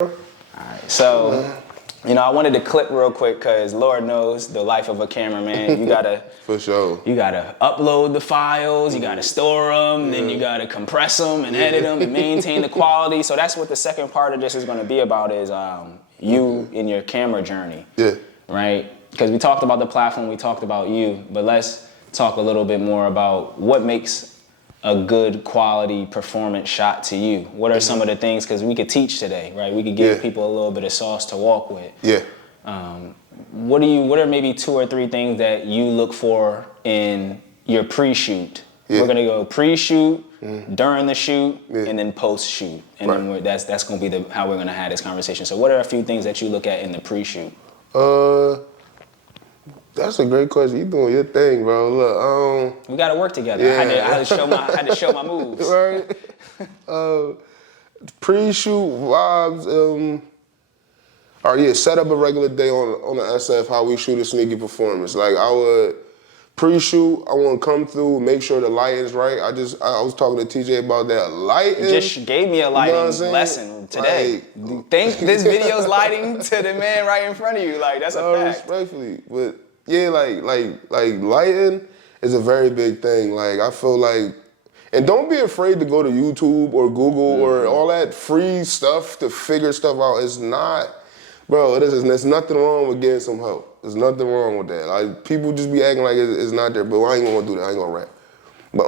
Alright, so, you know, I wanted to clip real quick because Lord knows the life of a cameraman. You gotta, for sure. You gotta upload the files, you gotta store them, then you gotta compress them and edit them and maintain the quality. So that's what the second part of this is going to be about is you in your camera journey. Yeah. Right? Because we talked about the platform, we talked about you, but let's talk a little bit more about what makes a good quality performance shot to you. What are some of the things, because we could teach today, right? We could give people a little bit of sauce to walk with. Yeah. What are maybe 2 or 3 things that you look for in your pre-shoot? Yeah. We're gonna go pre-shoot, during the shoot, and then post-shoot. And then that's gonna be how we're gonna have this conversation. So what are a few things that you look at in the pre-shoot? That's a great question. You doing your thing, bro. Look, we got to work together. Yeah. I had to show my moves. Right. Pre-shoot vibes. Set up a regular day on the SF how we shoot a sneaky performance. Like I would pre-shoot. I want to come through, make sure the lighting's right. I was talking to TJ about that lighting. You just gave me a lighting lesson today. Thank this video's lighting to the man right in front of you. Like that's a fact. Respectfully, but. Yeah, like lighting is a very big thing. Like I feel like, and don't be afraid to go to YouTube or Google or all that free stuff to figure stuff out. It's not, bro. There's nothing wrong with getting some help. There's nothing wrong with that. Like people just be acting like it's not there, but I ain't gonna do that. I ain't gonna rap. But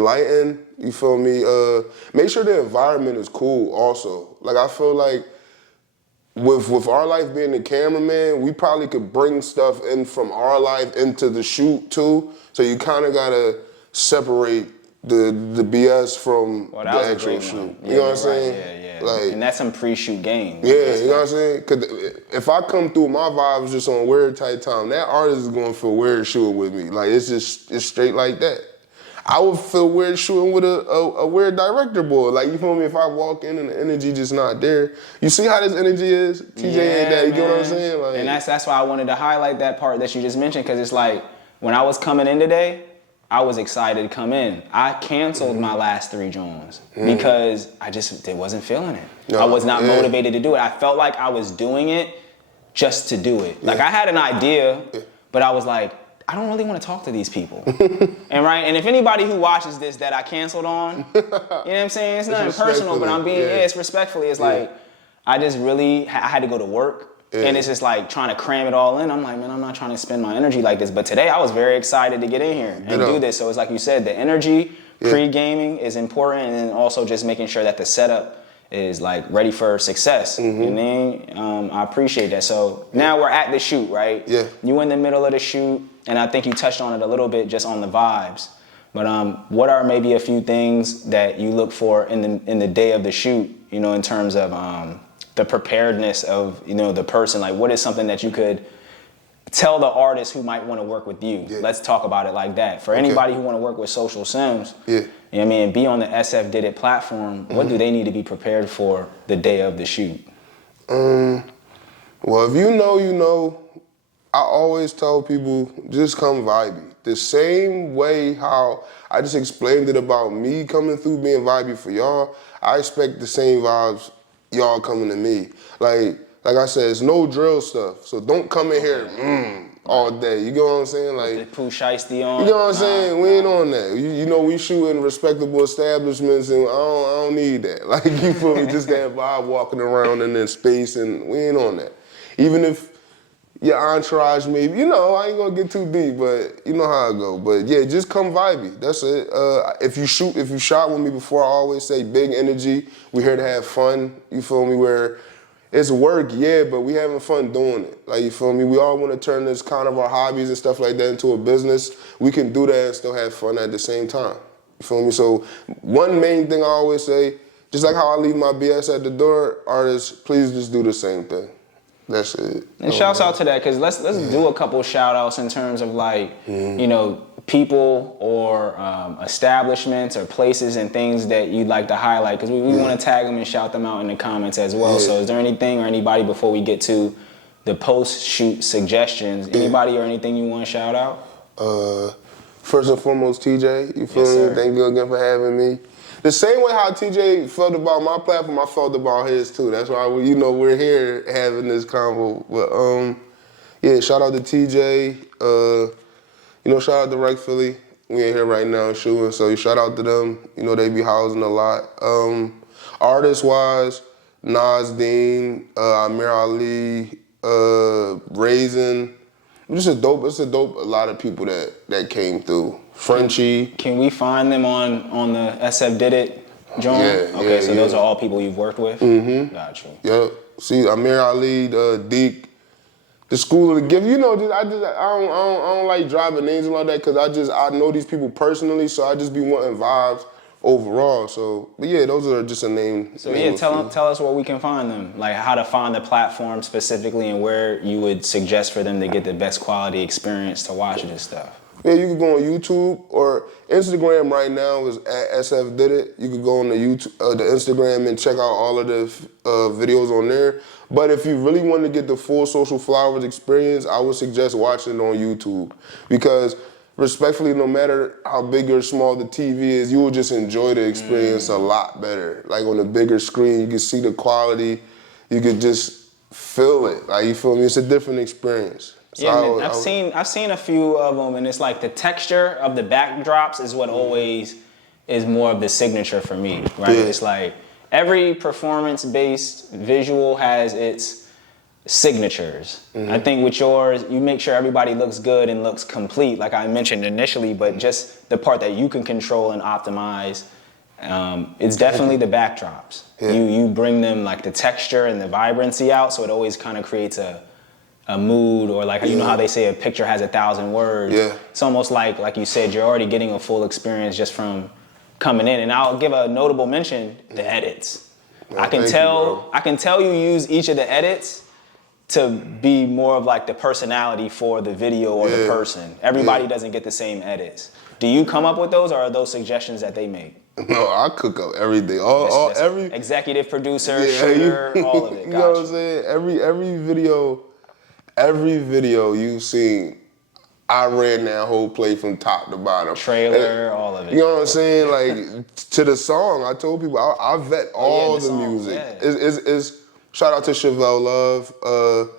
lighting. You feel me? Make sure the environment is cool. Also, like I feel like. With our life being the cameraman, we probably could bring stuff in from our life into the shoot too. So you kind of gotta separate the BS from the actual shoot. You know what I'm saying? Yeah. Like, and that's some pre-shoot game. Yeah, you know what I'm saying? Cause if I come through my vibes just on weird type time, that artist is going for weird shooting with me. Like it's straight like that. I would feel weird shooting with a weird director boy. Like, you feel me? If I walk in and the energy just not there. You see how this energy is? TJ ain't that, you get what I'm saying? Like, and that's why I wanted to highlight that part that you just mentioned, because it's like, when I was coming in today, I was excited to come in. I canceled my last 3 joints because I just wasn't feeling it. No, I was not motivated to do it. I felt like I was doing it just to do it. Like, I had an idea, but I was like, I don't really want to talk to these people. And if anybody who watches this that I canceled on, you know what I'm saying? It's nothing personal, but I'm being, it's respectfully. It's like, I just really, I had to go to work. And it's just like trying to cram it all in. I'm like, man, I'm not trying to spend my energy like this. But today I was very excited to get in here and do this. So it's like you said, the energy, pre-gaming is important. And then also just making sure that the setup is like ready for success. You know what I mean? I appreciate that. So now we're at the shoot, right? Yeah. You in the middle of the shoot. And I think you touched on it a little bit just on the vibes. But what are maybe a few things that you look for in the day of the shoot, you know, in terms of the preparedness of, you know, the person? Like, what is something that you could tell the artist who might want to work with you? Yeah. Let's talk about it like that. For anybody who want to work with Social Sims, you know what I mean, be on the SF Did It platform, what do they need to be prepared for the day of the shoot? Well, if you know, you know. I always tell people, just come vibey. The same way how I just explained it about me coming through being vibey for y'all, I expect the same vibes y'all coming to me. Like I said, it's no drill stuff. So don't come in here all day. You get what I'm saying? Like the Pooh Shiesty on. You know what I'm saying? We ain't on that. You know, we shoot in respectable establishments, and I don't need that. Like, you feel me? Just that vibe walking around in that space, and we ain't on that. Even if your entourage maybe, you know, I ain't gonna get too deep, but you know how I go. But yeah, just come vibey. That's it. If you shot with me before, I always say big energy. We here to have fun. You feel me? Where it's work, yeah, but we having fun doing it. Like, you feel me? We all want to turn this kind of our hobbies and stuff like that into a business. We can do that and still have fun at the same time. You feel me? So one main thing I always say, just like how I leave my BS at the door, artists, please just do the same thing. That's it. And shouts out to that, because let's do a couple shout outs in terms of like, you know, people or establishments or places and things that you'd like to highlight, because we want to tag them and shout them out in the comments as well. So is there anything or anybody before we get to the post-shoot suggestions, anybody or anything you want to shout out? First and foremost, TJ, you feel me? Thank you again for having me. The same way how TJ felt about my platform, I felt about his too. That's why we're here having this convo. But yeah, shout out to TJ. Shout out to Rec Philly. We ain't here right now shooting, so shout out to them. They be housing a lot. Artist wise, Nas Dean, Amir Ali, Raisin. It's a dope. A lot of people that came through. Frenchie. Can we find them on the SF Did It joint? Yeah. Okay, so those are all people you've worked with? Mm-hmm. Got you. Yep. See, Amir Ali, Deke, the School of the Gift. I don't like dropping names and all that because I know these people personally, so I just be wanting vibes overall. So, but yeah, those are just a name. So yeah, tell us where we can find them, like how to find the platform specifically, and where you would suggest for them to get the best quality experience to watch this stuff. Yeah, you can go on YouTube or Instagram right now is at SF Did It. You can go on the Instagram and check out all of the videos on there. But if you really want to get the full Social Flowers experience, I would suggest watching it on YouTube because respectfully, no matter how big or small the TV is, you will just enjoy the experience a lot better. Like on a bigger screen, you can see the quality, you can just feel it. Like, you feel me? It's a different experience. So yeah, man, I've seen a few of them, and it's like the texture of the backdrops is what always is more of the signature for me, right? Yeah. It's like every performance-based visual has its signatures. Mm-hmm. I think with yours, you make sure everybody looks good and looks complete, like I mentioned initially, but just the part that you can control and optimize, it's definitely the backdrops. Yeah. You bring them like the texture and the vibrancy out, so it always kind of creates a mood, or like, you know how they say a picture has 1,000 words. Yeah. It's almost like you said, you're already getting a full experience just from coming in. And I'll give a notable mention, the edits. I can tell you use each of the edits to be more of like the personality for the video or the person. Everybody doesn't get the same edits. Do you come up with those, or are those suggestions that they make? No, I cook up everything. Every executive producer, shooter, all of it. You know what I'm saying? Every video you've seen, I ran that whole play from top to bottom. Trailer, all of it. You know what I'm saying? Like, to the song, I told people, I vet all the music. Yeah. It's shout out to Chevelle Love.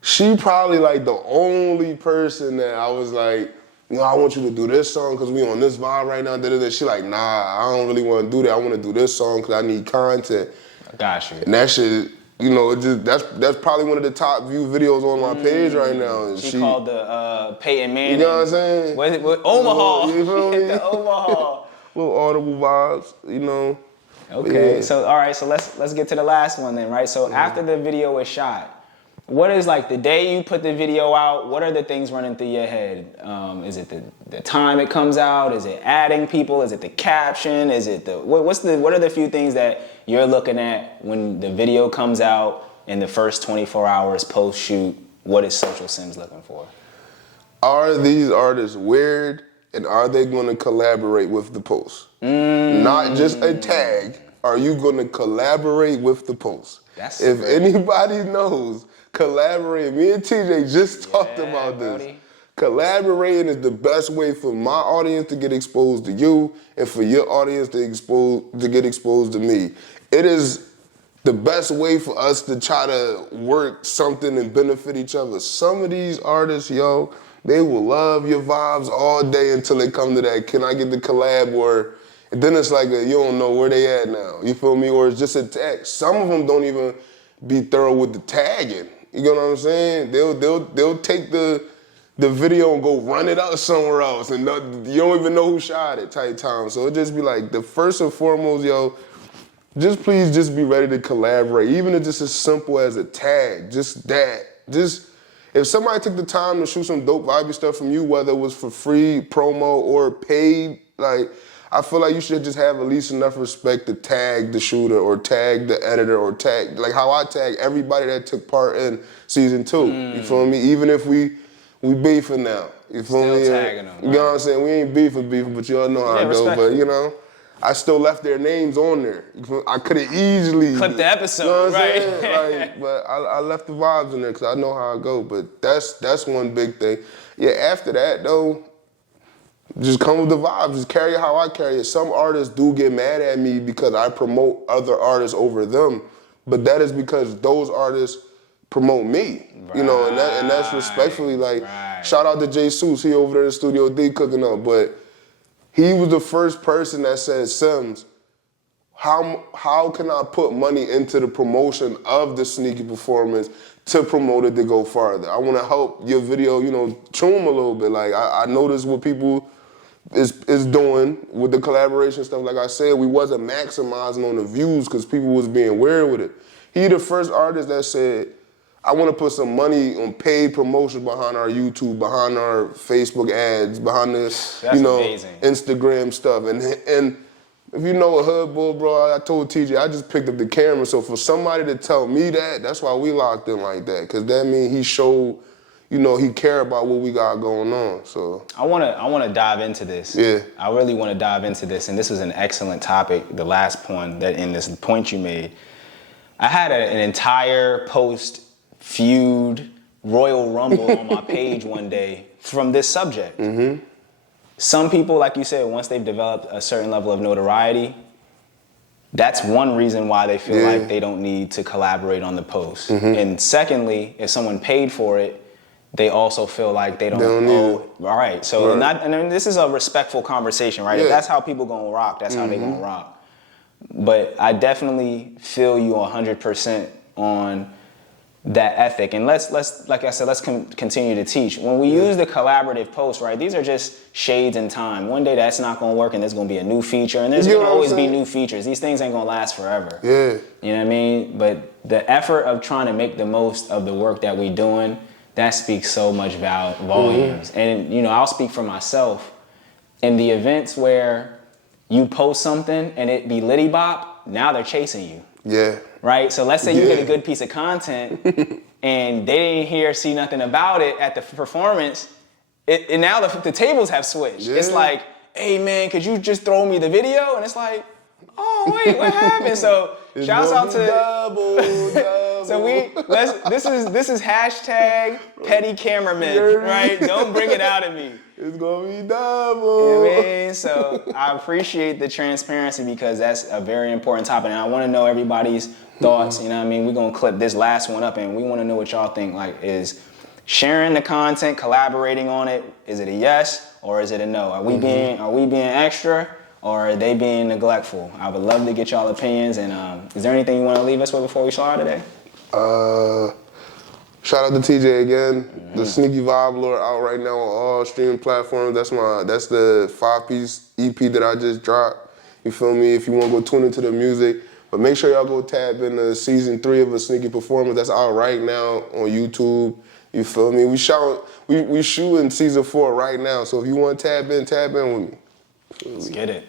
She probably like the only person that I was like, I want you to do this song because we on this vibe right now. She like, nah, I don't really want to do that. I want to do this song because I need content. I got you. And that shit, that's probably one of the top view videos on my page right now. And she called the Peyton Manning. You know what I'm saying? With Omaha. You feel me? The Omaha. Little audible vibes, Okay, so all right, so let's get to the last one then, right? So after the video is shot, what is like the day you put the video out? What are the things running through your head? Is it the time it comes out? Is it adding people? Is it the caption? Is it what are the few things that you're looking at when the video comes out in the first 24 hours post shoot? What is Social Sims looking for? Are these artists weird, and are they going to collaborate with the post? Not just a tag. Are you going to collaborate with the post? If anybody knows, collaborate. Me and TJ just talked about this. Buddy. Collaborating is the best way for my audience to get exposed to you, and for your audience to get exposed to me. It is the best way for us to try to work something and benefit each other. Some of these artists, they will love your vibes all day until they come to that, can I get the collab, or and then it's like you don't know where they at now. You feel me? Or it's just a tag. Some of them don't even be thorough with the tagging. You know what I'm saying? They'll take the video and go run it out somewhere else, and you don't even know who shot it type time. So it just be like, the first and foremost, please just be ready to collaborate. Even if it's as simple as a tag, just that. If somebody took the time to shoot some dope vibey stuff from you, whether it was for free, promo, or paid, like, I feel like you should just have at least enough respect to tag the shooter or tag the editor or tag, like how I tag everybody that took part in season 2. You feel me? Even if we beefing now. You feel me? Tagging them. You know what I'm saying? We ain't beefing, but y'all know how I go. But I still left their names on there. I could have easily clipped the episode, right? But I left the vibes in there because I know how I go. But that's one big thing. Yeah. After that though, just come with the vibes. Just carry it how I carry it. Some artists do get mad at me because I promote other artists over them, but that is because those artists promote me, you know, and that's respectfully, like, shout out to Jay Seuss, he over there in Studio D cooking up, but he was the first person that said, Sims, how can I put money into the promotion of the sneaky performance to promote it to go farther? I want to help your video, you know, tune a little bit. Like, I noticed what people is doing with the collaboration stuff. Like I said, we wasn't maximizing on the views because people was being weird with it. He the first artist that said, I want to put some money on paid promotion behind our YouTube, behind our Facebook ads, behind this, you know, amazing. Instagram stuff. And if you know a hood bull, bro, I told TJ, I just picked up the camera. So for somebody to tell me that, that's why we locked in like that. Because that means he showed, you know, he care about what we got going on. So I wanna dive into this. Yeah. I really want to dive into this. And this was an excellent topic, the last point that in this point you made. I had an entire post feud, Royal Rumble on my page one day from this subject. Mm-hmm. Some people, like you said, once they've developed a certain level of notoriety, that's one reason why they feel like they don't need to collaborate on the post. Mm-hmm. And secondly, if someone paid for it, they also feel like they don't owe. All right, so and then this is a respectful conversation, right? If that's how people gonna rock, that's how they gonna rock. But I definitely feel you 100% on that ethic. And let's like I said, let's continue to teach. When we use the collaborative post, right, these are just shades in time. One day that's not gonna work and there's gonna be a new feature, and there's gonna always be new features. These things ain't gonna last forever. Yeah. You know what I mean? But the effort of trying to make the most of the work that we doing, that speaks so much volumes. Mm-hmm. And you know, I'll speak for myself. In the events where you post something and it be litty bop, now they're chasing you. Yeah. Right? So let's say you get a good piece of content and they didn't hear, see nothing about it at the performance, and now the tables have switched. Yeah. It's like, hey man, could you just throw me the video? And it's like, oh wait, what happened? So shouts out to double. So this is hashtag petty cameraman, right? Don't bring it out of me. It's gonna be double. You know what I mean? So I appreciate the transparency because that's a very important topic, and I want to know everybody's thoughts. You know what I mean? We're gonna clip this last one up, and we want to know what y'all think. Like, is sharing the content, collaborating on it, is it a yes or is it a no? Are we being extra or are they being neglectful? I would love to get y'all opinions. And is there anything you want to leave us with before we start today? Shout out to TJ again. Mm-hmm. The Sneaky Vibe Lord out right now on all streaming platforms. That's the 5-piece EP that I just dropped. You feel me? If you want to go tune into the music. But make sure y'all go tap into season 3 of A Sneaky Performance. That's out right now on YouTube. You feel me? We shooting season 4 right now. So if you want to tap in with me. Let's get it.